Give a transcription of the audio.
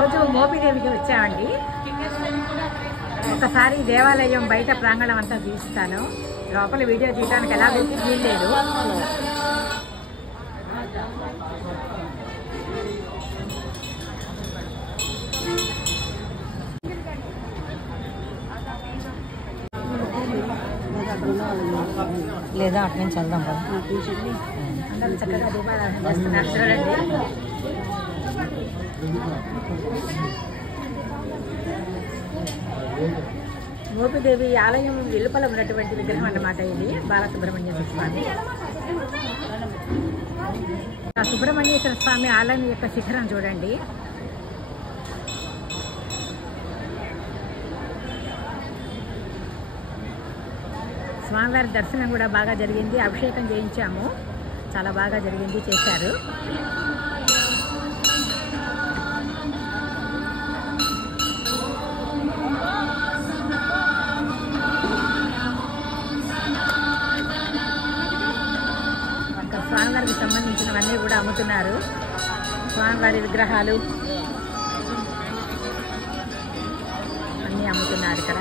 ఈరోజు మోపిదేవికి వచ్చామండి. ఒకసారి దేవాలయం బయట ప్రాంగణం అంతా తీస్తాను. లోపల వీడియో తీయడానికి ఎలా వీల్లేదు. లేదా అటు నుంచి వెళ్దాం కదా. అందరూ చక్కగా దీపారాధన చేస్తున్నారు చూడండి. మోపిదేవి ఆలయం వెలుపల ఉన్నటువంటి విగ్రహం అన్నమాట. ఇది బాలసుబ్రహ్మణ్య స్వామి. సుబ్రహ్మణ్యేశ్వర స్వామి ఆలయం యొక్క శిఖరం చూడండి. స్వామివారి దర్శనం కూడా బాగా జరిగింది. అభిషేకం చేయించాము, చాలా బాగా జరిగింది, చేశారు. స్వామివారికి సంబంధించినవన్నీ కూడా అమ్ముతున్నారు. స్వామివారి విగ్రహాలు అన్నీ అమ్ముతున్నారు ఇక్కడ.